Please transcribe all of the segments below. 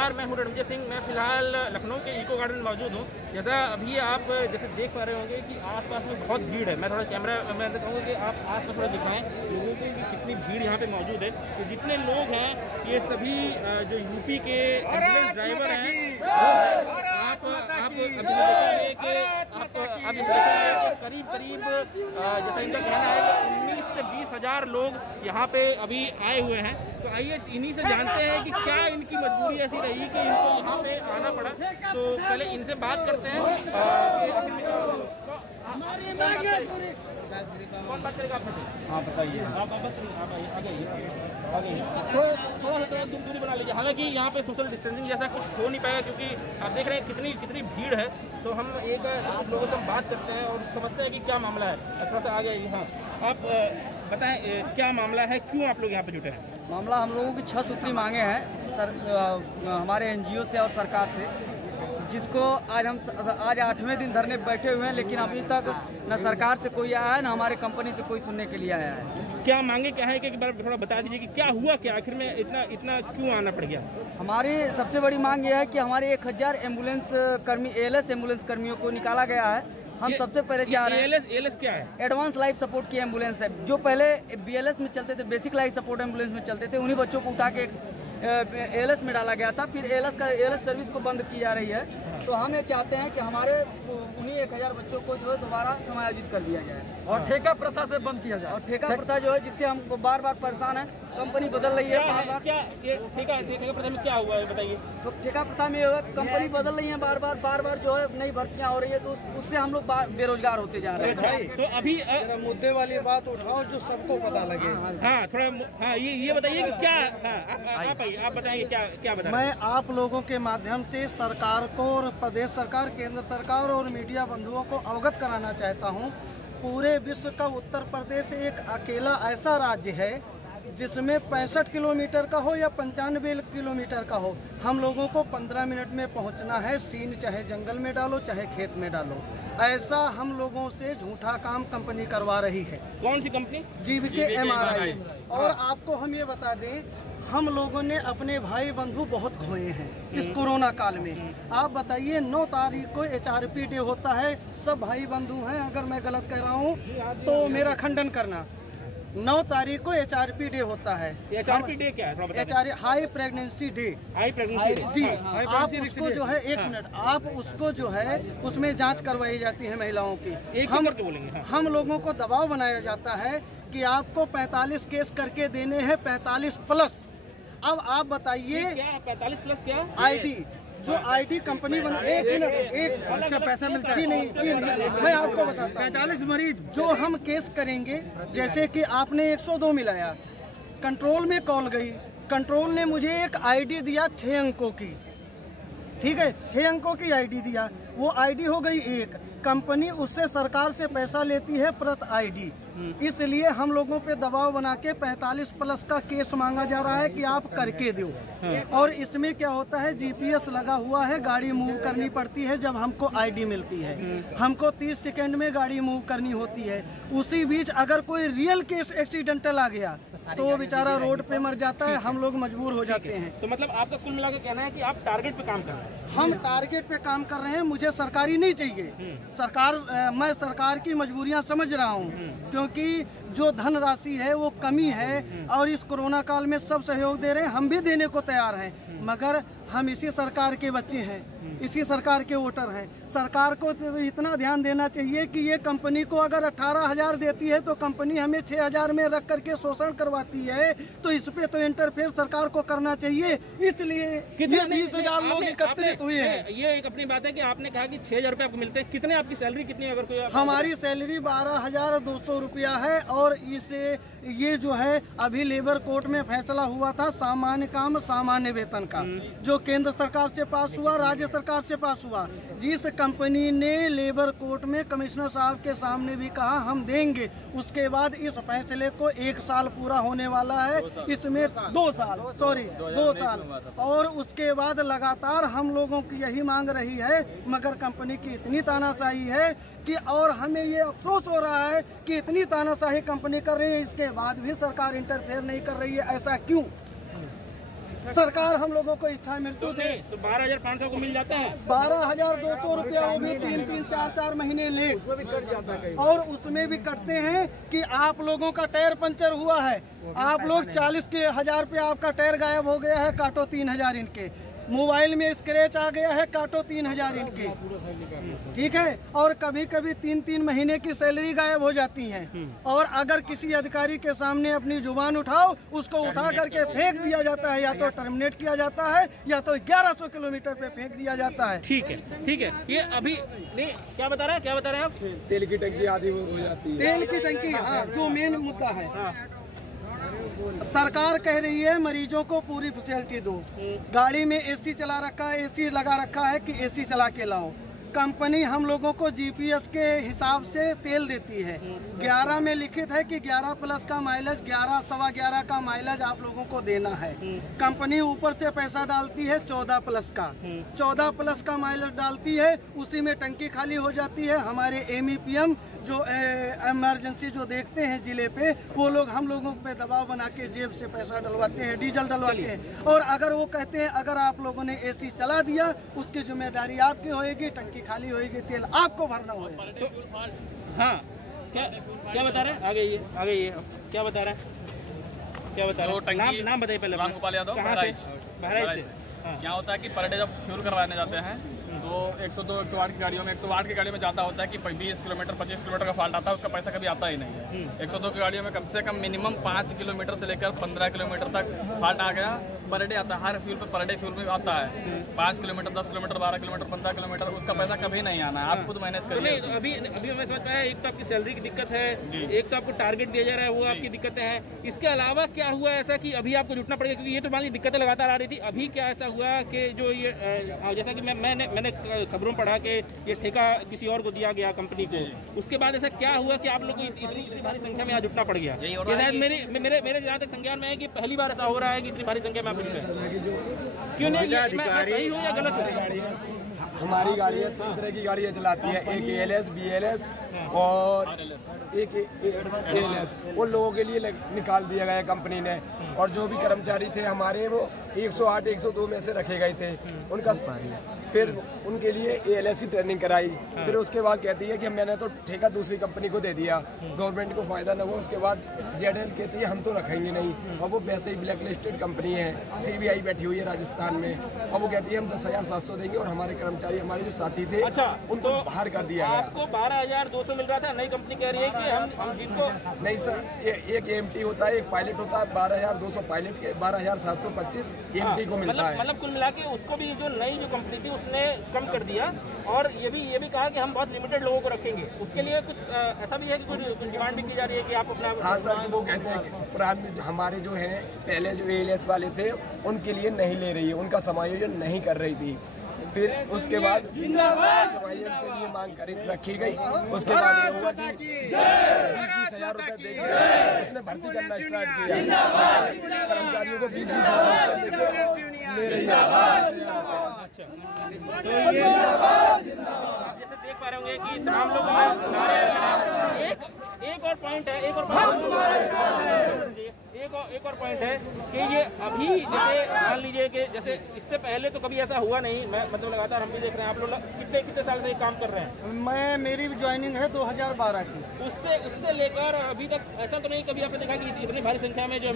मैं हूं रणजीत सिंह। मैं फिलहाल लखनऊ के इको गार्डन में मौजूद हूं। जैसा अभी आप जैसे देख पा रहे होंगे कि आसपास में बहुत भीड़ है। मैं थोड़ा कैमरा मैं कहूँगा कि आप आसपास थोड़ा दिखाएं लोगों को कि कितनी भीड़ यहाँ पे मौजूद है। तो जितने लोग हैं ये सभी जो यूपी के एम्बुलेंस ड्राइवर हैं, आप अभी देखेंगे कि करीब जैसा इनका कहना है कि 19 से 20 हज़ार लोग यहाँ पे अभी आए हुए हैं। तो आइए इन्हीं से जानते हैं कि क्या इनकी मजबूरी ऐसी रही कि इनको यहाँ पे आना पड़ा। तो पहले इनसे बात करते हैं। कौन बात करेगा आपसे? हाँ बताइए। आप आइए थोड़ा दूरी बना लीजिए। हालांकि यहाँ पे सोशल डिस्टेंसिंग जैसा कुछ हो नहीं पाएगा क्योंकि आप देख रहे हैं कितनी भीड़ है। तो हम कुछ लोगों से हम बात करते हैं और समझते हैं कि क्या मामला है। थोड़ा सा आगे हाँ आप बताएं क्या मामला है, क्यों आप लोग यहाँ पे जुटे हैं? मामला हम लोगों की 6 सूत्री मांगे हैं सर, हमारे एनजीओ से और सरकार से, जिसको आज 8वें दिन धरने बैठे हुए हैं, लेकिन अभी तक न सरकार से कोई आया है न हमारे कंपनी से कोई सुनने के लिए आया है। क्या मांगे क्या है कि एक बार थोड़ा बता दीजिए कि क्या हुआ, क्या आखिर में इतना क्यों आना पड़ गया? हमारी सबसे बड़ी मांग यह है कि हमारे 1000 एम्बुलेंस कर्मी ALS एम्बुलेंस कर्मियों को निकाला गया है। हम सबसे पहले चाह रहे हैं ALS क्या है? एडवांस लाइफ सपोर्ट की एम्बुलेंस है। जो पहले BLS में चलते थे, बेसिक लाइफ सपोर्ट एम्बुलेंस में चलते थे, उन्हीं बच्चों को उठा के ALS में डाला गया था। फिर ALS सर्विस को बंद की जा रही है। तो हम ये चाहते हैं कि हमारे उन्हीं 1000 बच्चों को जो है दोबारा समायोजित कर दिया जाए और ठेका प्रथा से बंद किया जाए। और ठेका प्रथा जो है जिससे हम बार बार परेशान है, कंपनी बदल रही है बार बार। क्या ठेका प्रथा में क्या हुआ है बताइए? तो ठेका प्रथा में कंपनी बदल रही है बार बार जो है नई भर्तियां हो रही है, तो उससे हम लोग बेरोजगार होते जा रहे हैं। तो अभी मुद्दे वाली बात उठाओ जो सबको पता लगे। हाँ थोड़ा हाँ ये बताइए कि क्या आप बताइए क्या बताइए। मैं आप लोगों के माध्यम से सरकार को और प्रदेश सरकार, केंद्र सरकार और मीडिया बंधुओं को अवगत कराना चाहता हूँ। पूरे विश्व का उत्तर प्रदेश एक अकेला ऐसा राज्य है जिसमें 65 किलोमीटर का हो या 95 किलोमीटर का हो, हम लोगों को 15 मिनट में पहुंचना है। सीन चाहे जंगल में डालो चाहे खेत में डालो, ऐसा हम लोगों से झूठा काम कंपनी करवा रही है। कौन सी कंपनी? GVK MRI। और आपको हम ये बता दें, हम लोगों ने अपने भाई बंधु बहुत खोए हैं इस कोरोना काल में। आप बताइए 9 तारीख को HRP डे होता है, सब भाई बंधु हैं। अगर मैं गलत कह रहा हूँ तो मेरा खंडन करना। 9 तारीख को HRP डे होता है। HRP डे क्या है? High pregnancy day. जी, आप उसको जो है 1 मिनट, आप उसको जो है उसमें जांच करवाई जाती है महिलाओं की। हम लोगों को दबाव बनाया जाता है कि आपको 45 केस करके देने हैं, 45 प्लस। अब आप बताइए 45 प्लस क्या? ID जो ID कंपनी बन, 1 मिनट, उसका पैसा मिलता है नहीं, मैं आपको बताता हूँ। 45 मरीज जो हम केस करेंगे, जैसे कि आपने 102 मिलाया, कंट्रोल में कॉल गई, कंट्रोल ने मुझे एक ID दिया 6 अंकों की, ठीक है, 6 अंकों की ID दिया, वो ID हो गई 1। कंपनी उससे सरकार से पैसा लेती है प्रति ID, इसलिए हम लोगों पे दबाव बना के 45 प्लस का केस मांगा जा रहा है कि आप करके दो। और इसमें क्या होता है, GPS लगा हुआ है, गाड़ी मूव करनी पड़ती है जब हमको ID मिलती है। हमको 30 सेकंड में गाड़ी मूव करनी होती है। उसी बीच अगर कोई रियल केस एक्सीडेंटल आ गया तो वो बेचारा रोड पे मर जाता है, हम लोग मजबूर हो जाते हैं। तो मतलब आपका कुल मिलाकर कहना है कि आप टारगेट पे काम कर रहे हैं? हम टारगेट पे काम कर रहे हैं। मुझे सरकारी नहीं चाहिए। मैं सरकार की मजबूरियां समझ रहा हूं, क्योंकि जो धनराशि है वो कमी है और इस कोरोना काल में सब सहयोग दे रहे हैं, हम भी देने को तैयार हैं, मगर हम इसी सरकार के बच्चे हैं, इसी सरकार के वोटर हैं। सरकार को तो इतना ध्यान देना चाहिए कि ये कंपनी को अगर 18,000 देती है तो कंपनी हमें 6,000 में रख करके शोषण करवाती है, तो इस पे तो इंटरफेयर सरकार को करना चाहिए। इसलिए 20,000 लोग एकत्रित हुए हैं। ये एक अपनी बात है कि आपने कहा कि 6,000 रुपये आपको मिलते हैं। कितने आपकी सैलरी कितनी है? अगर कोई हमारी सैलरी 12,200 रुपया है। और इसे ये जो है अभी लेबर कोर्ट में फैसला हुआ था सामान्य काम सामान्य वेतन का, जो केंद्र सरकार से पास हुआ, राज्य सरकार से पास हुआ। जिस कंपनी ने लेबर कोर्ट में कमिश्नर साहब के सामने भी कहा हम देंगे, उसके बाद इस फैसले को 1 साल पूरा होने वाला है, इसमें 2 साल और उसके बाद लगातार हम लोगों की यही मांग रही है, मगर कंपनी की इतनी तानाशाही है कि और हमें ये अफसोस हो रहा है कि इतनी तानाशाही कंपनी कर रही है, इसके बाद भी सरकार इंटरफेयर नहीं कर रही है। ऐसा क्यों? सरकार हम लोगों को इच्छा मृत्यु दे। तो 12,500 को मिल जाता है, 12,200 रुपया, वो भी 3-3, 4-4 महीने लेट, और उसमें भी कटते हैं कि आप लोगों का टायर पंचर हुआ है, आप लोग 40,000 रुपया आपका टायर गायब हो गया है, काटो 3,000 इनके, मोबाइल में स्क्रैच आ गया है, काटो 3,000 इनके, ठीक है। और कभी कभी 3-3 महीने की सैलरी गायब हो जाती है। और अगर किसी अधिकारी के सामने अपनी जुबान उठाओ, उसको उठा करके फेंक दिया जाता है, या तो टर्मिनेट किया जाता है या तो 1100 किलोमीटर पे फेंक दिया जाता है। ठीक है, ठीक है। ये अभी नहीं, क्या बता रहे हैं आप? तेल की टंकी आधी हो जाती है, तेल की टंकी, हाँ, जो मेन मुद्दा है। सरकार कह रही है मरीजों को पूरी फैसिलिटी दो, गाड़ी में एसी चला रखा है, एसी लगा रखा है कि एसी चला के लाओ। कंपनी हम लोगों को जीपीएस के हिसाब से तेल देती है, 11 में लिखित है कि 11 प्लस का माइलेज, 11 सवा 11 का माइलेज आप लोगों को देना है। कंपनी ऊपर से पैसा डालती है 14 प्लस का, 14 प्लस का माइलेज डालती है, उसी में टंकी खाली हो जाती है। हमारे MEPM जो इमरजेंसी जो देखते हैं जिले पे, वो लोग हम लोगों पे दबाव बना के जेब से पैसा डलवाते हैं, डीजल डलवाते हैं। और अगर वो कहते हैं अगर आप लोगों ने एसी चला दिया, उसकी जिम्मेदारी आपकी होएगी, टंकी खाली होएगी, तेल आपको भरना होएगा। तो हाँ, क्या बता रहे हैं? आ गई क्या बता रहे हैं? क्या बता रहे हैं? नाम बताइए पहले। रामगोपाल यादव, बहराइच से। यहाँ होता है कि पर डे जब फ्यूल करवाने जाते हैं तो 102, 108 की गाड़ियों में, 108 की गाड़ी में जाता होता है कि 20 किलोमीटर 25 किलोमीटर का फॉल्ट आता है, उसका पैसा कभी आता ही नहीं है। 102 की गाड़ियों में कम से कम मिनिमम 5 किलोमीटर से लेकर 15 किलोमीटर तक फॉल्ट आ गया, पर डे आता है। हर फ्यूल पे पर डे फ्यूल में आता है 5 किलोमीटर, 10 किलोमीटर, 12 किलोमीटर, 15 किलोमीटर, उसका पैसा कभी नहीं आना है। आप खुद मैनेज करिए। अभी हमें समझ पाया, एक तो आपकी सैलरी की दिक्कत है, एक तो आपको टारगेट दिया जा रहा है, वो आपकी दिक्कतें हैं। इसके अलावा क्या हुआ ऐसा कि अभी आपको जुटना पड़ेगा? क्योंकि ये तो मान ली दिक्कतें लगातार आ रही थी, अभी क्या ऐसा हुआ कि जो ये जैसा कि मैंने खबरों पढ़ा कि ये ठेका किसी और को दिया गया कंपनी को, उसके बाद ऐसा क्या हुआ कि आप लोग को इतनी भारी संख्या में यहाँ जुटना पड़ गया? ये शायद मेरे जहाँ तक संज्ञान में है कि पहली बार ऐसा हो रहा है कि इतनी भारी संख्या में आप जुटे हैं। क्यों नहीं? मैं सही हूँ या गलत हूँ? हमारी गाड़ियाँ 3 तरह की गाड़ियाँ चलाती है, एक ALS, BLS और एक ALS। उन लोगों के लिए निकाल दिया गया कंपनी ने, और जो भी कर्मचारी थे हमारे वो 108, 102 में से रखे गए थे, उनका फिर उनके लिए ALS की ट्रेनिंग कराई। फिर उसके बाद कहती है कि मैंने तो ठेका दूसरी कंपनी को दे दिया, गवर्नमेंट को फायदा न हुआ। उसके बाद ZL कहती है हम तो रखेंगे नहीं, और वो वैसे ही ब्लैक लिस्टेड कंपनी है, CBI बैठी हुई है राजस्थान में, और वो कहती है हम 10,700 देंगे, और हमारे कर्मचारी, हमारे जो साथी थे, उनको बाहर कर दिया गया। आपको 12,200 मिल रहा था, नई कंपनी कह रही है कि हम जिनको नहीं सर, एक AMT होता है, एक पायलट होता है, 12,200 पायलट के, 12,725 AMT को मिलता है। मतलब कुल मिला के उसको भी जो नई जो कंपनी थी उसने कम कर दिया, और ये भी कहा कि हम बहुत लिमिटेड लोगों को रखेंगे। उसके लिए कुछ ऐसा भी है कि कुछ डिमांड भी की जा रही है कि आप अपना। हाँ सर, वो कहते हैं कि पुराने जो हमारे जो है पहले जो ALS वाले थे उनके लिए नहीं ले रही है, उनका समायोजन नहीं कर रही थी। फिर उसके बाद समायोजन के लिए मांग रखी गई। उसके बाद ये हुआ कि 20,000 रुपए देकर उसने भर्ती करना स्टार्ट किया, कर्मचारियों को 20,000 ले रही है। जैसे देख पा रहे होंगे कि तमाम लोग एक और पॉइंट है, एक और पॉइंट है कि ये अभी जैसे मान लीजिए कि जैसे इससे पहले तो कभी ऐसा हुआ नहीं, मैं मतलब लगातार हम भी देख रहे हैं। आप लोग कितने साल से काम कर रहे हैं? मेरी ज्वाइनिंग है 2012 की। उससे लेकर अभी तक ऐसा तो नहीं कभी आपने देखा कि इतनी भारी संख्या में जो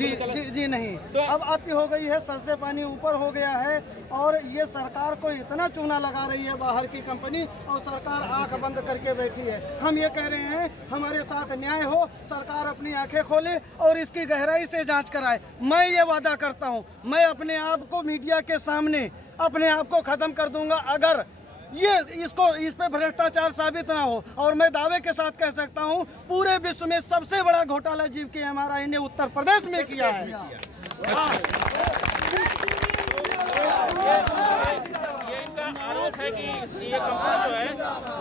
जी नहीं, तो अब अति हो गई है, सर से पानी ऊपर हो गया है, और ये सरकार को इतना चूना लगा रही है बाहर की कंपनी, और सरकार आंख बंद करके बैठी है। हम ये कह रहे हैं हमारे साथ न्याय हो, सरकार अपनी आंखें खोले और इसकी गहराई से जांच कराए। मैं ये वादा करता हूँ, मैं अपने आप को मीडिया के सामने अपने आप को खत्म कर दूंगा अगर इस पे भ्रष्टाचार साबित ना हो। और मैं दावे के साथ कह सकता हूँ पूरे विश्व में सबसे बड़ा घोटाला जीविका MRI ने उत्तर प्रदेश में किया है। ये इनका आरोप है कि ये कंपनी जो है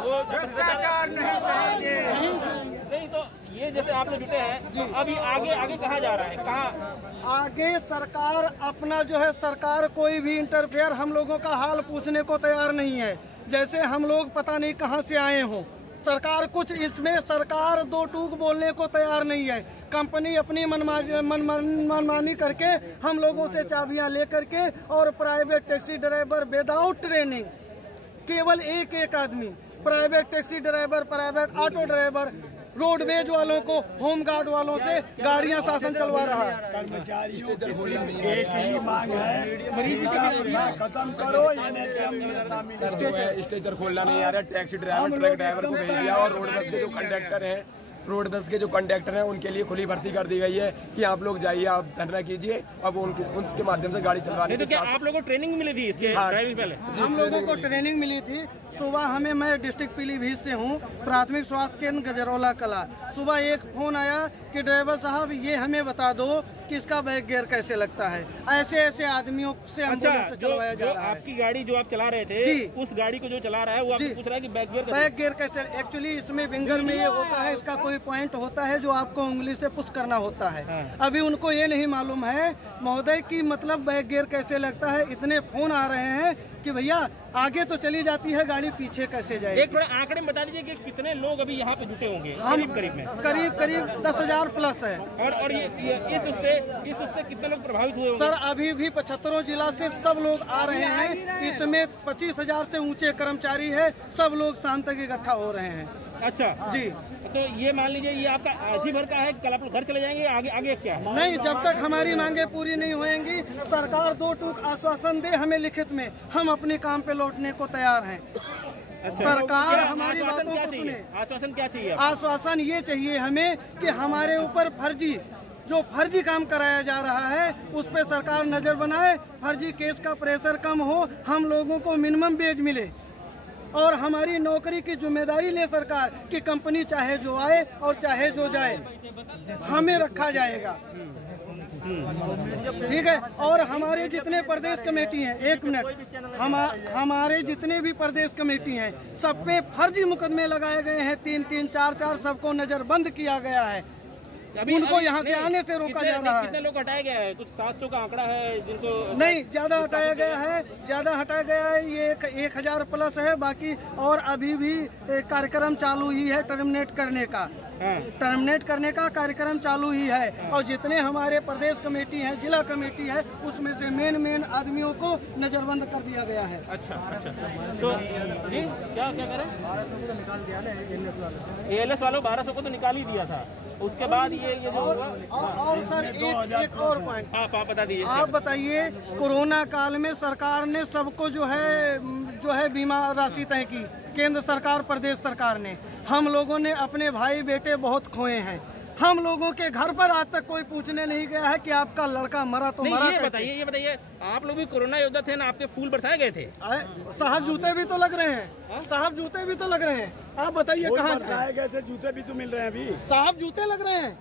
वो भ्रष्टाचार नहीं। तो ये जैसे आप लोग जुटे हैं, तो अभी आगे कहाँ जा रहा है? कहाँ आगे सरकार अपना जो है, सरकार कोई भी इंटरफेयर हम लोगों का हाल पूछने को तैयार नहीं है। जैसे हम लोग पता नहीं कहाँ से आए हों, सरकार कुछ इसमें सरकार दो टूक बोलने को तैयार नहीं है। कंपनी अपनी मनमानी करके हम लोगों से चाबियां लेकर के और private taxi driver without training, केवल एक आदमी, private taxi driver, private auto driver, roadways वालों को, होमगार्ड वालों से गाड़ियां शासन चलवा रहा है। कर्मचारियों की एक ही मांग है, खत्म करो स्टेचर खोलना नहीं आ रहा। टैक्सी ड्राइवर, ट्रक ड्राइवर को भेज दिया और रोड बस के जो कंडक्टर हैं, रोड बस के जो कंडक्टर हैं उनके लिए खुली भर्ती कर दी गई है कि आप लोग जाइए, आप धरना कीजिए, अब उनके माध्यम से गाड़ी चलवाने। तो क्या आप लोगों को ट्रेनिंग मिली थी इसके ड्राइविंग पहले? हम लोगों को ट्रेनिंग मिली थी। सुबह मैं डिस्ट्रिक्ट पीलीभीत से हूँ, प्राथमिक स्वास्थ्य केंद्र गजरौला कला। सुबह एक फोन आया कि ड्राइवर साहब ये हमें बता दो कि इसका बैक गियर कैसे लगता है। ऐसे आदमियों से एम्बुलेंस चलवाया जा रहा है। आपकी गाड़ी जो आप चला रहे थे, उस गाड़ी को जो चला रहा है वो आपको पूछ रहा है कि बैक गियर कैसे। एक्चुअली इसमें विंगर में ये होता है, इसका कोई पॉइंट होता है जो आपको उंगली से पुश करना होता है। अभी उनको ये नहीं मालूम है महोदय की मतलब बैक गियर कैसे लगता है। इतने फोन आ रहे हैं कि भैया आगे तो चली जाती है गाड़ी, पीछे कैसे जाएगी। एक थोड़ा आंकड़े में बता दीजिए कि कितने लोग अभी यहाँ पे जुटे होंगे? हम करीब 10,000 प्लस है। और ये इससे कितने लोग प्रभावित हुए होंगे? सर अभी भी 75 जिला से सब लोग आ रहे हैं। इसमें 25,000 से ऊंचे कर्मचारी है, सब लोग शाम तक इकट्ठा हो रहे हैं। अच्छा जी, तो ये मान लीजिए ये आपका आज ही भर का है, कल आप लोग घर चले जाएंगे? आगे क्या है? नहीं, जब तक हमारी मांगे पूरी नहीं होंगी, सरकार दो टूक आश्वासन दे हमें लिखित में, हम अपने काम पे लौटने को तैयार हैं। अच्छा, सरकार हमारी बातों को सुने। आश्वासन क्या चाहिए? आश्वासन ये चाहिए हमें कि हमारे ऊपर फर्जी काम कराया जा रहा है उस पे सरकार नजर बनाए, फर्जी केस का प्रेशर कम हो, हम लोगों को मिनिमम वेज मिले और हमारी नौकरी की जिम्मेदारी ले सरकार कि कंपनी चाहे जो आए और चाहे जो जाए हमें रखा जाएगा। ठीक है। और हमारे जितने प्रदेश कमेटी हैं, एक मिनट, हमारे जितने भी प्रदेश कमेटी हैं सब पे फर्जी मुकदमे लगाए गए हैं, 3-3, 4-4 सबको नजरबंद किया गया है। उनको यहाँ से आने से रोका जा रहा है। कितने लोग हटाया गया है? कुछ 700 का आंकड़ा है जिनको नहीं, ज्यादा हटाया गया है, ये 1,000 प्लस है। बाकी और अभी भी कार्यक्रम चालू ही है टर्मिनेट करने का कार्यक्रम चालू ही है। और जितने हमारे प्रदेश कमेटी है, जिला कमेटी है, उसमें से मेन आदमियों को नजरबंद कर दिया गया है। अच्छा, तो जी क्या करें? 1200 को तो निकाल दिया ना ALS वालों, 1200 को तो निकाल ही दिया था। उसके बाद ये जो हुआ। और सर एक और पॉइंट आप बता दीजिए। आप बताइए, कोरोना काल में सरकार ने सबको जो है बीमा राशि तय की, केंद्र सरकार, प्रदेश सरकार ने। हम लोगों ने अपने भाई बेटे बहुत खोए हैं। हम लोगों के घर पर आज तक कोई पूछने नहीं गया है कि आपका लड़का मरा तो मरा कैसे। ये बताइए, आप लोग भी कोरोना योद्धा थे ना, आपके फूल बरसाए गए थे? साहब जूते भी तो लग रहे हैं, साहब जूते भी तो लग रहे हैं। आप बताइए कहाँ बरसाए गए थे? जूते भी तो मिल रहे हैं अभी। साहब जूते लग रहे हैं।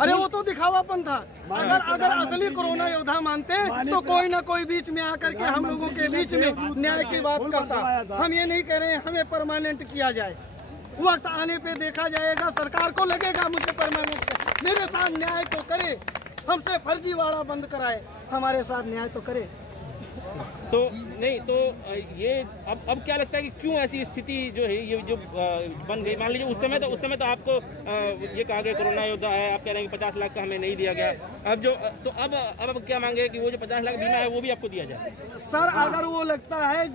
अरे वो तो दिखावापन था। अगर असली कोरोना योद्धा मानते तो कोई ना कोई बीच में आकर के हम लोगों के बीच में न्याय की बात करता। हम ये नहीं कह रहे हैं हमें परमानेंट किया जाए, वक्त आने पे देखा जाएगा। सरकार को लगेगा मुझे परमानेंट, मेरे साथ न्याय तो करे, हमसे फर्जीवाड़ा बंद कराए, हमारे साथ न्याय तो करे। तो नहीं तो ये अब क्या लगता है कि क्यों ऐसी स्थिति जो है ये जो बन गई? मान लीजिए उस समय तो आपको ये कहा गया कोरोना योद्धा है, आप कह रहे हैं कि 50 लाख का हमें नहीं दिया गया। अब क्या मांगे कि वो जो 50 लाख बीमा है वो भी आपको दिया जाए? सर अगर वो लगता है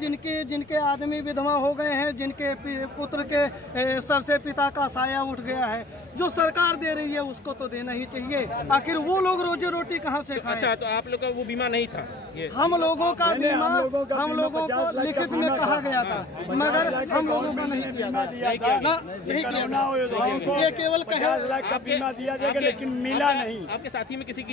जिनके आदमी विधवा हो गए हैं, जिनके पुत्र के सर से पिता का साया उठ गया है, जो सरकार दे रही है उसको तो देना ही चाहिए। आखिर वो लोग रोजी रोटी कहाँ से खाएं? अच्छा, तो आप लोग का वो बीमा नहीं था? हम लोगों का बीमा हम लोगों को लिखित में कहा गया था, मगर हम लोगों का नहीं किया ना, नहीं किया। ये केवल 50 लाख का बीमा दिया जाएगा, लेकिन मिला नहीं। आपके साथी में किसी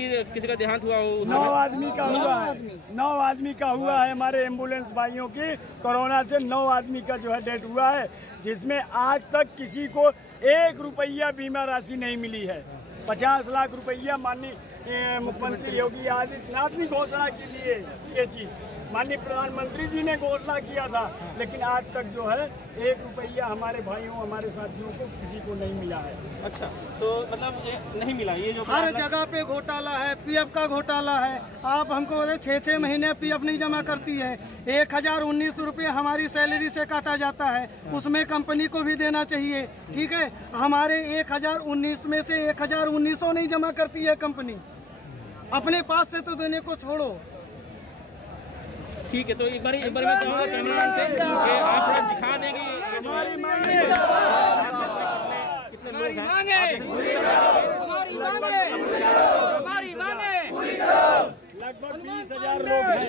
का देहांत हुआ हो? 9 आदमी का हुआ है, 9 आदमी का हुआ है। हमारे एम्बुलेंस भाइयों की कोरोना से 9 आदमी का जो है डेथ हुआ है, जिसमें आज तक किसी को 1 रुपया बीमा राशि नहीं मिली है। 50 लाख रुपया माननीय मुख्यमंत्री योगी आदित्यनाथ ने घोषणा की लिए ये चीज, माननीय प्रधानमंत्री जी ने घोषणा किया था, लेकिन आज तक जो है 1 रुपया हमारे भाइयों हमारे साथियों को किसी को नहीं मिला है। अच्छा, तो मतलब ये नहीं मिला, ये जो हर जगह पे घोटाला है, पीएफ का घोटाला है। आप हमको 6-6 महीने पीएफ नहीं जमा करती है, 1019 रुपये हमारी सैलरी से काटा जाता है, उसमें कंपनी को भी देना चाहिए। ठीक है, हमारे 1019 में से 1019 नहीं जमा करती है कंपनी, अपने पास से तो देने को छोड़ो। ठीक है, तो एक बार मैं कहूँगा कैमरामैन से कि आप थोड़ा दिखा देंगे हमारी मांगे कितने लोग हैं। लगभग 20,000 लोग हैं।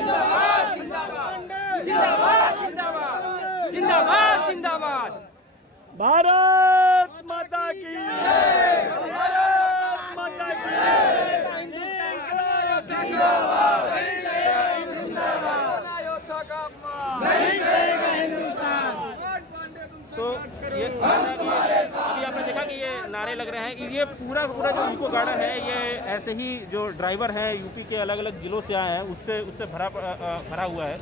जिंदाबाद जिंदाबाद। भारत माता की, भारत माता की। तो ये अभी आपने देखा कि ये नारे लग रहे हैं। ये पूरा जो इको गार्डन है, ये ऐसे ही जो ड्राइवर हैं यूपी के अलग अलग जिलों से आए हैं उससे भरा हुआ है।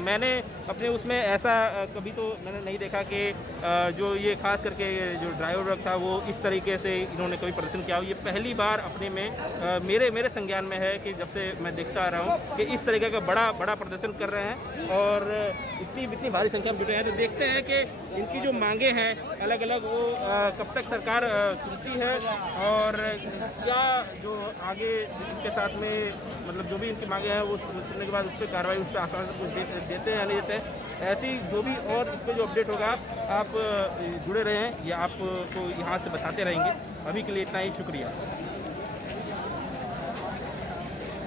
मैंने अपने उसमें ऐसा कभी तो मैंने नहीं देखा कि जो ये खास करके जो ड्राइवर था वो इस तरीके से इन्होंने कभी प्रदर्शन किया हो। ये पहली बार अपने में मेरे संज्ञान में है कि जब से मैं देखता आ रहा हूँ कि इस तरीके का बड़ा प्रदर्शन कर रहे हैं और इतनी भारी संख्या में जुटे हैं। तो देखते हैं कि इनकी जो मांगे हैं अलग अलग वो कब तक सरकार सुनती है और क्या जो आगे इनके साथ में मतलब जो भी इनकी मांगे हैं वो सुनने के बाद उस पर कार्रवाई, उस पर आसान से कुछ देते हैं या नहीं देते हैं। ऐसी जो भी और इससे जो अपडेट होगा आप जुड़े रहें या आपको यहाँ से बताते रहेंगे। अभी के लिए इतना ही, शुक्रिया।